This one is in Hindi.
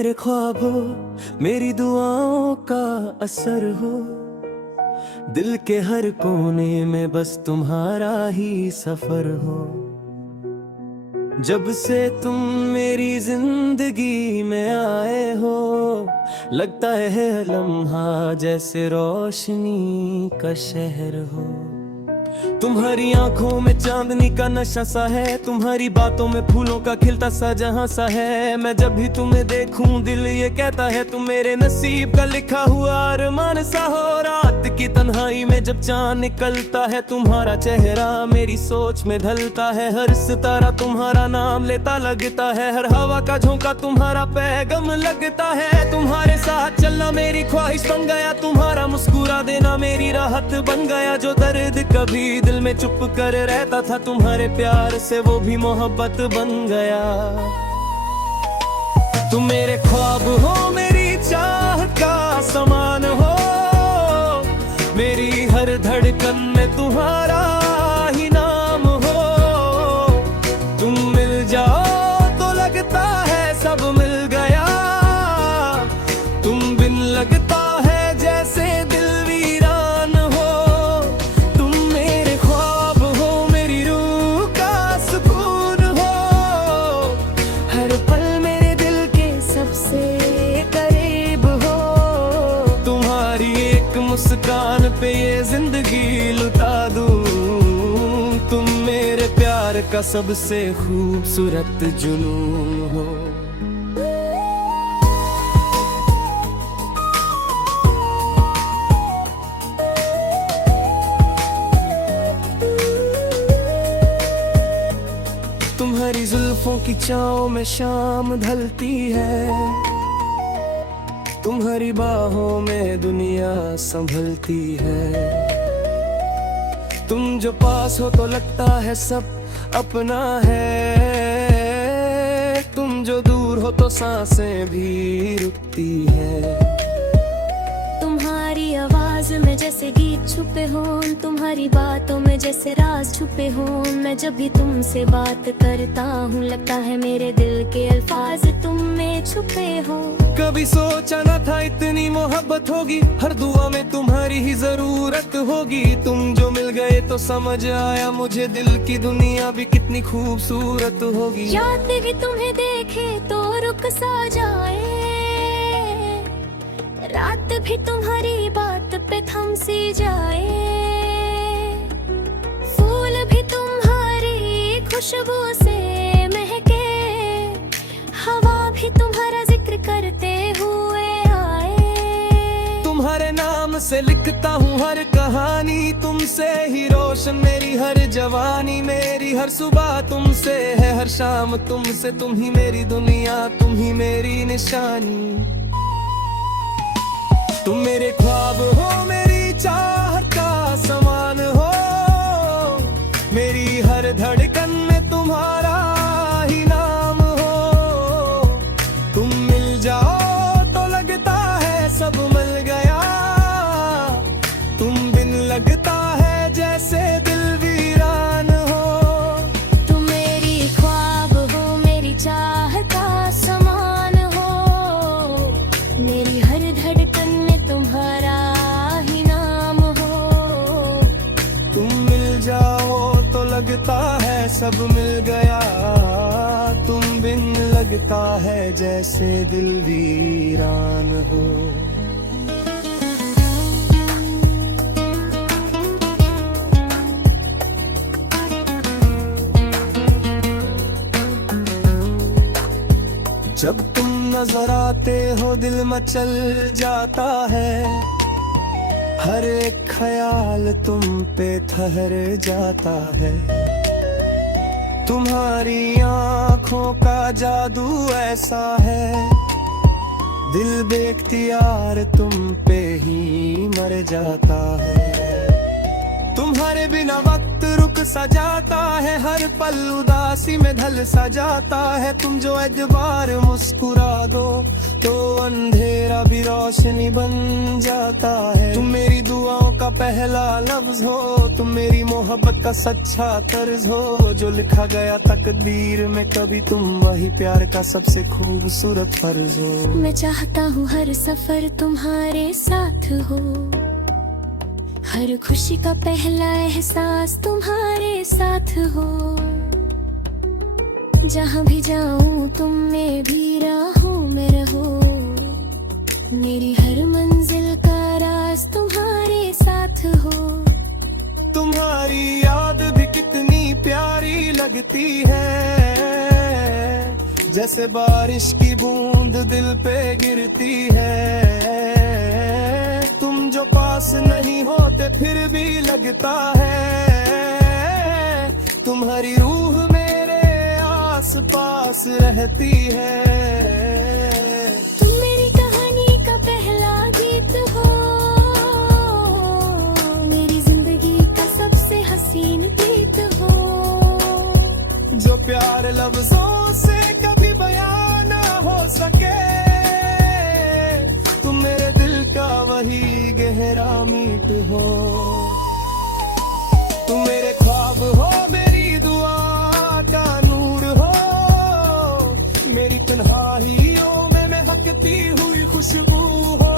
मेरे ख्वाब हो, मेरी दुआओं का असर हो। दिल के हर कोने में बस तुम्हारा ही सफर हो। जब से तुम मेरी जिंदगी में आए हो, लगता है लम्हा जैसे रोशनी का शहर हो। तुम्हारी आंखों में चांदनी का नशा सा है, तुम्हारी बातों में फूलों का खिलता सा जहां सा है। मैं जब भी तुम्हें देखूं दिल ये कहता है तुम मेरे नसीब का लिखा हुआ अरमान सा हो। रात की तन्हाई में जब चांद निकलता है, तुम्हारा चेहरा मेरी सोच में ढलता है। हर सितारा तुम्हारा नाम लेता लगता है, हर हवा का झोंका तुम्हारा पैगाम लगता है। तुम्हारे साथ चलना मेरी ख्वाहिश बन गया, तुम्हारा मुस्कुरा देना मेरी राहत बन गया। जो दर्द कभी दिल में चुप कर रहता था, तुम्हारे प्यार से वो भी मोहब्बत बन गया। तुम मेरे ख्वाब हो, मेरी चाह का समान हो। मेरी हर धड़कन में तुम्हारा ही नाम हो। तुम मिल जाओ तो लगता है सब मिल गया। तुम बिन लगता है जैसे दिल वीरान हो। तुम मेरे ख्वाब हो, मेरी रूह का सुकून हो। हर पल मेरे दिल के सबसे करीब हो। तुम्हारी एक मुस्कान पे ये जिंदगी लुटा दूं। तुम मेरे प्यार का सबसे खूबसूरत जुनून हो। तुम्हारी जुल्फों की छाँव में शाम ढलती है। तुम्हारी बाहों में दुनिया संभलती है। तुम जो पास हो तो लगता है सब अपना है। तुम जो दूर हो तो सांसें भी रुकती है। तुम्हारी आवाज में जैसे गीत छुपे हों, तुम्हारी बातों में जैसे राज छुपे हों। मैं जब भी तुमसे बात करता हूँ, लगता है मेरे दिल के अल्फाज तुम में छुपे हों। कभी सोचा न था इतनी मोहब्बत होगी, हर दुआ में तुम्हारी ही जरूरत होगी। तुम जो मिल गए तो समझ आया मुझे, दिल की दुनिया भी कितनी खूबसूरत होगी। याद भी तुम्हें देखे तो रुक सा जाए, रात भी तुम्हारी बात पे थम सी जाए। फूल भी तुम्हारी खुशबू से महके, हवा भी तुम्हारा जिक्र करते हुए आए। तुम्हारे नाम से लिखता हूँ हर कहानी, तुमसे ही रोशन मेरी हर जवानी। मेरी हर सुबह तुमसे है, हर शाम तुमसे। तुम ही मेरी दुनिया, तुम ही मेरी निशानी। तुम मेरे ख्वाब हो, मेरी चाह का समान हो। मेरी हर धड़कन में तुम्हारा ही नाम हो। तुम मिल जाओ तो लगता है सब मिल गया। तुम बिन लगता है जैसे दिल वीरान हो। तुम मेरी ख्वाब हो, मेरी चाह का समान हो। मेरी हर धड़कन में तुम्हारा ही नाम हो। तुम मिल जाओ तो लगता है सब मिल गया। तुम बिन लगता है जैसे दिल वीरान हो। जब तुम नजर आते हो दिल मचल जाता है। हर एक ख्याल तुम पे ठहर जाता है। तुम्हारी आंखों का जादू ऐसा है, दिल बेख्तियार तुम पे ही मर जाता है। तुम्हारे बिना वक्त रुक सा जाता है, हर पल उदासी में ढल सा जाता है। तुम जो एक बार मुस्कुरा दो तो अंधेरा भी रोशनी बन जाता है। तुम मेरी दुआओं का पहला लफ्ज हो, तुम मेरी मोहब्बत का सच्चा तर्ज हो। जो लिखा गया तकदीर में कभी, तुम वही प्यार का सबसे खूबसूरत फर्ज हो। मैं चाहता हूँ हर सफर तुम्हारे साथ हो, हर खुशी का पहला एहसास तुम्हारे साथ हो। जहाँ भी जाऊँ तुम में भी राहों में रहो, मेरी हर मंजिल का राज तुम्हारे साथ हो। तुम्हारी याद भी कितनी प्यारी लगती है, जैसे बारिश की बूंद दिल पे गिरती है। तुम जो पास नहीं होते फिर भी लगता है, तुम्हारी रूह मेरे आस पास रहती है। तुम मेरी कहानी का पहला गीत हो, मेरी जिंदगी का सबसे हसीन प्रीत हो। जो प्यार लफ्जों से कभी बयां ना हो सके, तुम मेरे दिल का वही गहरा मीत हो। तुम मेरे ख्वाब हो, मेरी दुआ का नूर हो, मेरी तन्हाइयों में महकती हुई खुशबू हो।